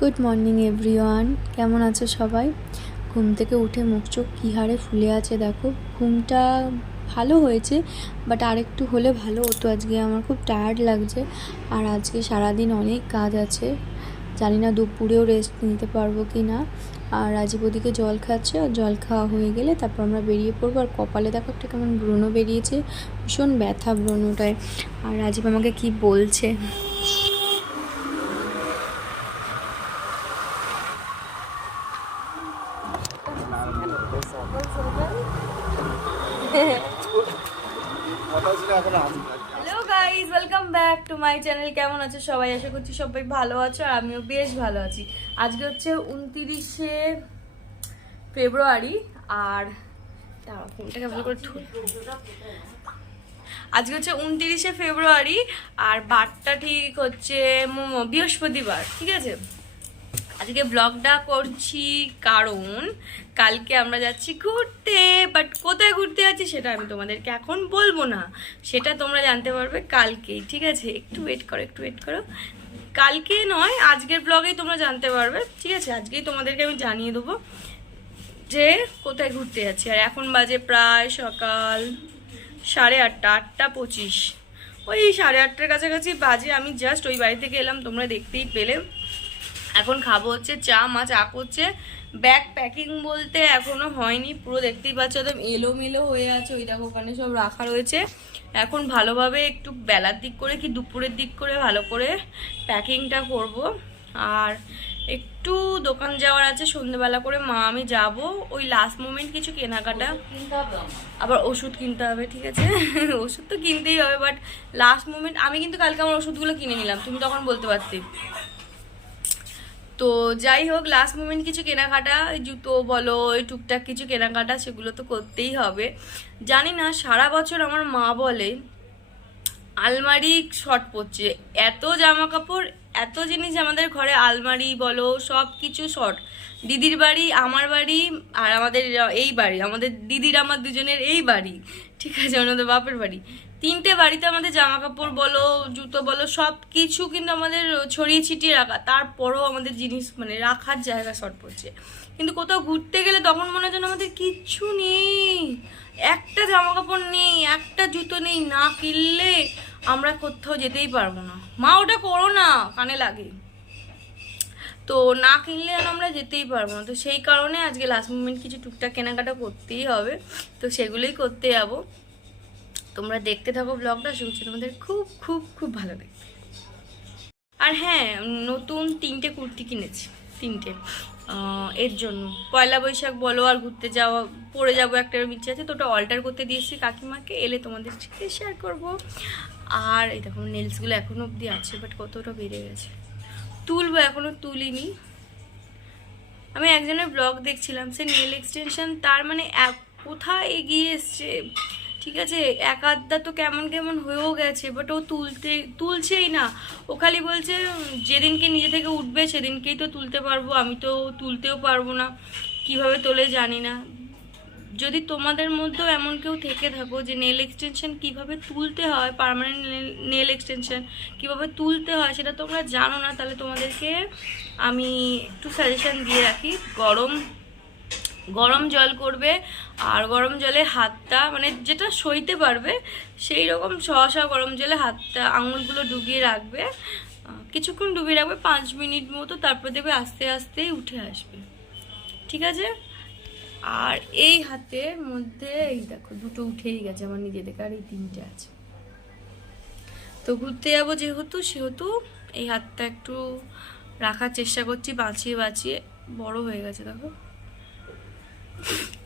Good morning everyone কেমন আছো সবাই? ঘুম থেকে উঠে মুখ চোখ কী হারে ফুলে আছে দেখো। ঘুমটা ভালো হয়েছে বাট আরেকটু হলে ভালো হতো। আজকে আমার খুব টায়ার্ড লাগছে, আর আজকে সারাদিন অনেক কাজ আছে। জানি না দুপুরেও রেস্ট নিতে পারব কি না আর রাজীব ওদিকে জল খাচ্ছে, আর জল খাওয়া হয়ে গেলে তারপর আমরা বেরিয়ে পড়ব। আর কপালে দেখো একটা কেমন ব্রণ বেরিয়েছে, ভীষণ ব্যথা ব্রণটায়। আর রাজীব আমাকে কি বলছে? Hello welcome back to my channel কেমন সবাই? আশা করছি সবাই ভালো আছো আর আমিও বেশ ভালো আছি। আজকে হচ্ছে উনতিরিশে ফেব্রুয়ারি আর আজকে হচ্ছে উনতিরিশে ফেব্রুয়ারি আর বারটা ঠিক হচ্ছে বৃহস্পতিবার, ঠিক আছে? আজকে ব্লগটা করছি কারণ কালকে আমরা যাচ্ছি ঘুরতে বাট কোথায় ঘুরতে যাচ্ছি সেটা আমি তোমাদেরকে এখন বলব না। সেটা তোমরা জানতে পারবে কালকেই, ঠিক আছে? একটু ওয়েট করো, একটু ওয়েট করো। কালকে নয়, আজকের ব্লগেই তোমরা জানতে পারবে, ঠিক আছে? আজকেই তোমাদেরকে আমি জানিয়ে দেবো যে কোথায় ঘুরতে যাচ্ছি। আর এখন বাজে প্রায় সকাল সাড়ে আটটা আটটা পঁচিশ। ওই সাড়ে আটটার কাছাকাছি বাজে, আমি জাস্ট ওই বাড়ি থেকে এলাম, তোমরা দেখতেই পেলে। এখন খাব হচ্ছে চা মা চা করছে। ব্যাগ প্যাকিং বলতে এখনও হয়নি পুরো দেখতেই পাচ্ছ একদম এলোমেলো হয়ে আছে ওই দেখো ওখানে সব রাখা রয়েছে। এখন ভালোভাবে একটু বেলার দিক করে কি দুপুরের দিক করে ভালো করে প্যাকিংটা করব। আর একটু দোকান যাওয়ার আছে সন্ধ্যেবেলা করে মা আমি যাব। ওই লাস্ট মোমেন্ট কিছু কেনাকাটা। আবার ওষুধ কিনতে হবে ঠিক আছে? ওষুধ তো কিনতেই হবে বাট লাস্ট মোমেন্ট আমি কিন্তু কালকে আমার ওষুধগুলো কিনে নিলাম তুমি তখন বলতে পারতে। তো যাই হোক লাস্ট মোমেন্ট কিছু কেনাকাটা জুতো বলো ওই টুকটাক কিছু কেনাকাটা, সেগুলো তো করতেই হবে। জানি না, সারা বছর আমার মা বলে, আলমারি শর্ট পড়ছে এত জামা কাপড় এত জিনিস আমাদের ঘরে, আলমারি বলো সব কিছু শর্ট। দিদির বাড়ি, আমার বাড়ি, আর আমাদের, এই বাড়ি, আমাদের দিদির, আমার দুজনের এই বাড়ি। ঠিক আছে ওনাদের বাপের বাড়ি। তিনটে বাড়িতে আমাদের জামা কাপড় বলো, জুতো বলো সব কিছু কিন্তু আমাদের ছড়িয়ে ছিটিয়ে রাখা। তারপরেও আমাদের জিনিস মানে রাখার জায়গা শর্ট পড়ছে। কিন্তু কোথাও ঘুরতে গেলে তখন মনে হয় আমাদের কিচ্ছু নেই। একটা জামা কাপড় নেই, একটা জুতো নেই, না কিনলে আমরা কোথাও যেতেই পারব না। মা, ওটা করো না, কানে লাগে। তো না কিনলে আমরা যেতেই পারব না। তো সেই কারণে আজকে লাস্ট মোমেন্ট কিছু টুকটাক কেনাকাটা করতেই হবে। তো সেগুলোই করতে যাব। তোমরা দেখতে থাকো ব্লগটা শুনছি তোমাদের খুব খুব খুব ভালো লাগবে। আর হ্যাঁ নতুন তিনটে কুর্তি কিনেছি, তিনটে। এর জন্য। পয়লা বৈশাখ বলো আর ঘুরতে যাওয়া পরে যাব একটা ইচ্ছে আছে, তো ওটা অল্টার করতে দিয়েছি কাকিমাকে, এলে তোমাদের সাথে শেয়ার করব। আর এই দেখো নেলসগুলো এখনও অবধি আছে বাট কতটা বেড়ে গেছে। তুলবো এখনও তুলিনি। আমি একজনের ব্লগ দেখছিলাম, সে নেল এক্সটেনশন তার মানে কোথায় এগিয়ে এসছে? ঠিক আছে, এক আধটা তো কেমন কেমন হয়েও গেছে বাট ও তুলতে, তুলছেই না। ও খালি বলছে যেদিনকে নিজে থেকে উঠবে, সেদিনকেই তো তুলতে পারব, আমি তো তুলতেও পারব না, কীভাবে তোলে জানি না। যদি তোমাদের মধ্যেও এমন কেউ থেকে থাকো যে নেল এক্সটেনশন কীভাবে তুলতে হয় পার্মানেন্ট নেল এক্সটেনশন কীভাবে তুলতে হয়, সেটা তোমরা জানো না, তাহলে তোমাদেরকে আমি একটু সাজেশন দিয়ে রাখি, গরম গরম জল করবে আর গরম জলে হাতটা মানে যেটা সইতে পারবে সেই রকম সহসা গরম জলে হাতটা আঙুলগুলো ডুবিয়ে রাখবে। কিছুক্ষণ ডুবিয়ে রাখবে, পাঁচ মিনিট মতো তারপর দেখবে আস্তে আস্তেই উঠে আসবে। ঠিক আছে? আর এই হাতের মধ্যে, এই দেখো, দুটো উঠেই গেছে, আমার নিজে থেকে আর এই তিনটে আছে। তো ঘুরতে যাব যেহেতু, সেহেতু এই হাতটা একটু রাখার চেষ্টা করছি, বাঁচিয়ে বাঁচিয়ে। বড় হয়ে গেছে, দেখো।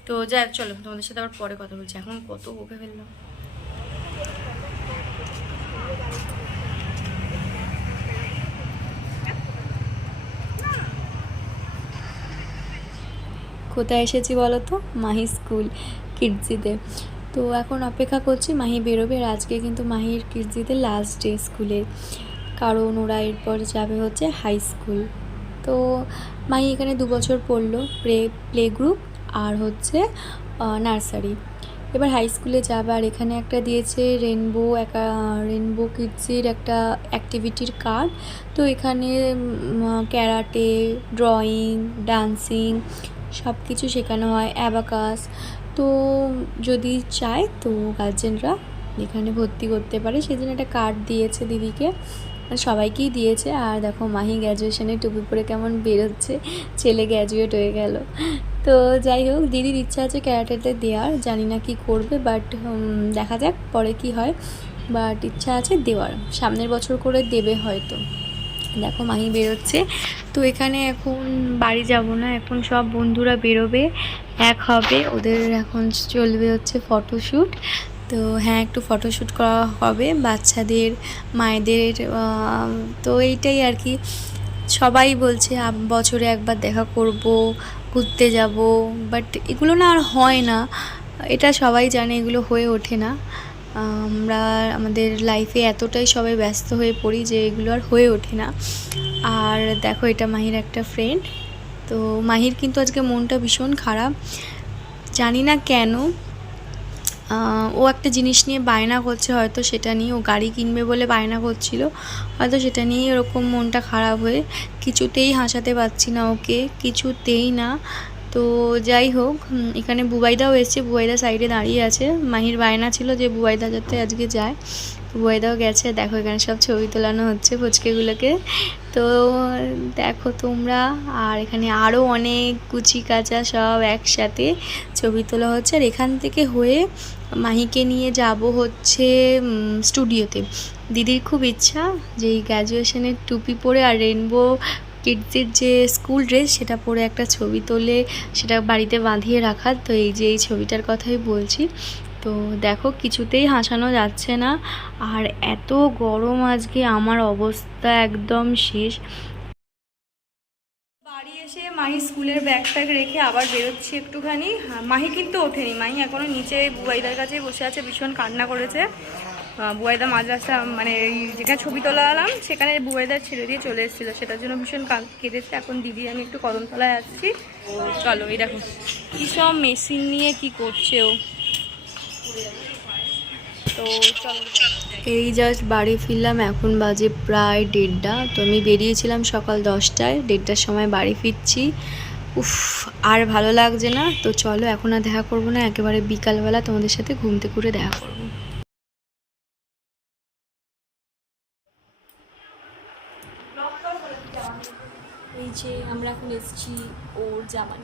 তো যাই, চলো, তোমাদের সাথে আবার পরে কথা বলছি। এখন কত বকে ফেললাম। কোথায় এসেছি বলো তো? মাহি স্কুল, কিডজিতে। তো এখন অপেক্ষা করছি, মাহি বেরোবে। আর আজকে কিন্তু মাহির কিডজিতে লাস্ট ডে স্কুলের কারণ ওরা এরপর যাবে হচ্ছে হাই স্কুল তো মাহি এখানে দু বছর পড়ল প্লে প্লে গ্রুপ আর হচ্ছে নার্সারি। এবার হাই স্কুলে যাবার এখানে একটা দিয়েছে রেনবো একা, রেনবো কিডসের একটা অ্যাক্টিভিটির কার্ড। তো এখানে ক্যারাটে, ড্রয়িং, ডান্সিং সব কিছু শেখানো হয়, অ্যাবাকাস। তো যদি চায় তো গার্জেনরা এখানে ভর্তি করতে পারে। সেজন্য একটা কার্ড দিয়েছে দিদিকে সবাইকেই দিয়েছে। আর দেখো মাহি গ্র্যাজুয়েশনে টুপি পরে কেমন বেরোচ্ছে, ছেলে গ্র্যাজুয়েট হয়ে গেল। তো যাই হোক, দিদির ইচ্ছা আছে ক্যারাটেতে দেওয়ার, জানি না কি করবে বাট দেখা যাক পরে কি হয়। বাট ইচ্ছা আছে দেওয়ার, সামনের বছর করে দেবে হয়তো। দেখো, মাহি বেরোচ্ছে। তো এখানে এখন বাড়ি যাব না, এখন সব বন্ধুরা বেরোবে, এক হবে, ওদের এখন চলবে হচ্ছে ফটোশ্যুট তো হ্যাঁ একটু ফটোশ্যুট করা হবে, বাচ্চাদের, মায়েদের তো এইটাই আর কি। সবাই বলছে বছরে একবার দেখা করব ঘুরতে যাব বাট এগুলো না আর হয় না। এটা সবাই জানে, এগুলো হয়ে ওঠে না। আমরা আমাদের লাইফে এতটাই সবাই ব্যস্ত হয়ে পড়ি যে এগুলো আর হয়ে ওঠে না। আর দেখো, এটা মাহির একটা ফ্রেন্ড তো মাহির কিন্তু আজকে মনটা ভীষণ খারাপ। জানি না কেন ও একটা জিনিস নিয়ে বায়না করছে, হয়তো সেটা নিয়ে ও গাড়ি কিনবে বলে বায়না করছিল। হয়তো সেটা নিয়ে এরকম মনটা খারাপ হয়ে কিছুতেই হাসাতে পারছি না ওকে, কিছুতেই না। তো যাই হোক এখানে বুবাইদাও এসছে, বুবাইদা সাইডে দাঁড়িয়ে আছে। মাহির বায়না ছিল যে বুবাইদা যাতে আজকে যায়। বুবাইদাও গেছে, দেখো এখানে সব ছবি তোলানো হচ্ছে ফুচকেগুলোকে। তো দেখো তোমরা, আর এখানে আরও অনেক কুচি কাচা সব একসাথে ছবি তোলা হচ্ছে। আর এখান থেকে হয়ে মাহিকে নিয়ে যাব হচ্ছে স্টুডিওতে। দিদির খুব ইচ্ছা যে এই গ্র্যাজুয়েশনের টুপি পরে আর রেনবো কিডসের যে স্কুল ড্রেস, সেটা পরে একটা ছবি তোলে, সেটা বাড়িতে বাঁধিয়ে রাখার তো এই যে এই ছবিটার কথাই বলছি। তো দেখো, কিছুতেই হাসানো যাচ্ছে না। আর এত গরম আজকে, আমার অবস্থা একদম শেষ। বাড়ি এসে মাহি স্কুলের ব্যাগ ট্যাগ রেখে আবার বেরোচ্ছি একটুখানি। মাহি কিন্তু ওঠেনি। মাহি এখনও নিচে বুবাইদার কাছে বসে আছে, ভীষণ কান্না করেছে। মাঝ রাস্তা মানে যেখানে ছবি তোলা আলাম সেখানে বুবাইদার ছেড়ে দিয়ে চলে এসেছিল। সেটার জন্য ভীষণ কেঁদেছে। এখন দিদি, আমি একটু কদমতলায় আসছি। চলো, এই দেখো, কী সব মেশিন নিয়ে কি করছে ও। তো এই জাস্ট বাড়ি ফিরলাম, এখন বাজে প্রায় দেড়টা। তো আমি বেরিয়েছিলাম সকাল দশটায়, দেড়টার সময় বাড়ি ফিরছি। উফ, আর ভালো লাগছে না। তো চলো, এখন আর দেখা করব না। একেবারে বিকালবেলা তোমাদের সাথে ঘুমতে ঘুরে দেখা করব এই যে আমরা এখন এসেছি ওর জামান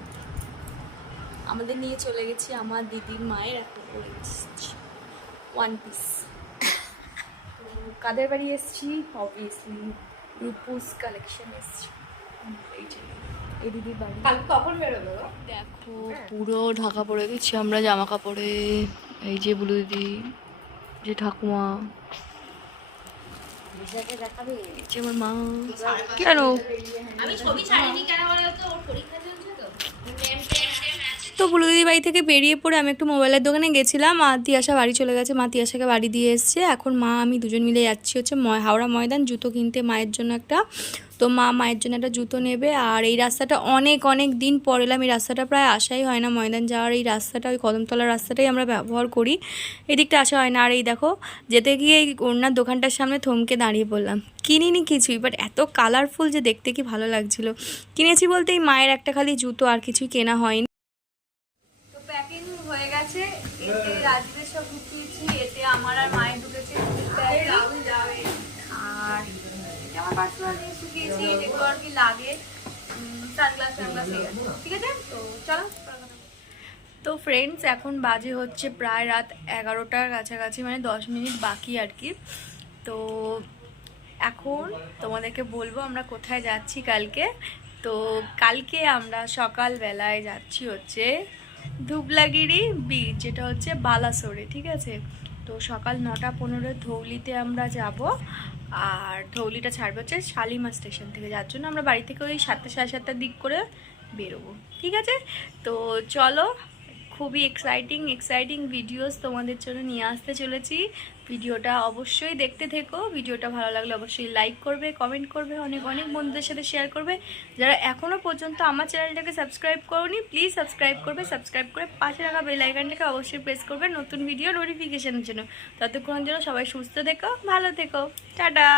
আমাদের নিয়ে চলে গেছি আমার দিদির মায়ের এখন করে এসেছি। ওয়ান পিস কাদের বাড়ি এসেছি? অবভিয়াসলি রূপুস কালেকশন এসেছি। এই দিদির বাড়ি। কখন বেরোবে দেখো পুরো ঢাকা পরে গেছি আমরা জামা কাপড়ে এই যে বুলু দিদি যে ঠাকুমা এই আমি ছবি মা কেন? তো বুলু দিদি বাড়ি থেকে বেরিয়ে পড়ে আমি একটু মোবাইলের দোকানে গেছিলাম আর তিয়াশা বাড়ি চলে গেছে, মা তিয়াশাকে বাড়ি দিয়ে এসছে। এখন মা, আমি দুজন মিলে যাচ্ছি হচ্ছে হাওড়া ময়দান, জুতো কিনতে মায়ের জন্য একটা। তো মা মায়ের জন্য একটা জুতো নেবে। আর এই রাস্তাটা অনেক অনেক দিন পর এলাম, এই রাস্তাটা প্রায় আসাই হয় না। ময়দান যাওয়ার এই রাস্তাটা, ওই কদমতলার রাস্তাটাই আমরা ব্যবহার করি। এদিকটা আসা হয় না। আর এই দেখো, যেতে গিয়ে এই ওনার দোকানটার সামনে থমকে দাঁড়িয়ে পড়লাম। কিনিনি কিছুই বাট এত কালারফুল যে দেখতে কি ভালো লাগছিল। কিনেছি বলতে এই মায়ের একটা খালি জুতো, আর কিছুই কেনা হয়নি তো প্যাকিং হয়ে গেছে এতে আমার আর আর যেগুলো আর কি লাগে। ঠিক আছে? তো চলো তো ফ্রেন্ডস এখন বাজে হচ্ছে প্রায় রাত এগারোটার কাছাকাছি মানে দশ মিনিট বাকি আর কি। তো এখন তোমাদেরকে বলব আমরা কোথায় যাচ্ছি কালকে। তো কালকে আমরা সকালবেলায় যাচ্ছি হচ্ছে ধুবলাগিরি বীর যেটা হচ্ছে বালাসোরে, ঠিক আছে? তো সকাল নটা পনেরো ধৌলিতে আমরা যাব, আর ধৌলিটা ছাড়বে হচ্ছে শালিমা স্টেশন থেকে, যার জন্য আমরা বাড়ি থেকে ওই সাতটা সাড়ে সাতটার দিক করে বেরোবো, ঠিক আছে? তো চলো খুবই এক্সাইটিং এক্সাইটিং ভিডিওস তোমাদের জন্য নিয়ে আসতে চলেছি। ভিডিওটা অবশ্যই দেখতে থেকো। ভিডিওটা ভালো লাগলে অবশ্যই লাইক করবে কমেন্ট করবে, অনেক অনেক বন্ধুদের সাথে শেয়ার করবে। যারা এখনও পর্যন্ত আমার চ্যানেলটাকে সাবস্ক্রাইব করনি প্লিজ সাবস্ক্রাইব করবে। সাবস্ক্রাইব করে পাশে রাখা বেল আইকনটাকে অবশ্যই প্রেস করবে নতুন ভিডিও নোটিফিকেশনের জন্য। ততক্ষণের জন্য সবাই সুস্থ থেকো, ভালো থেকো। টাটা!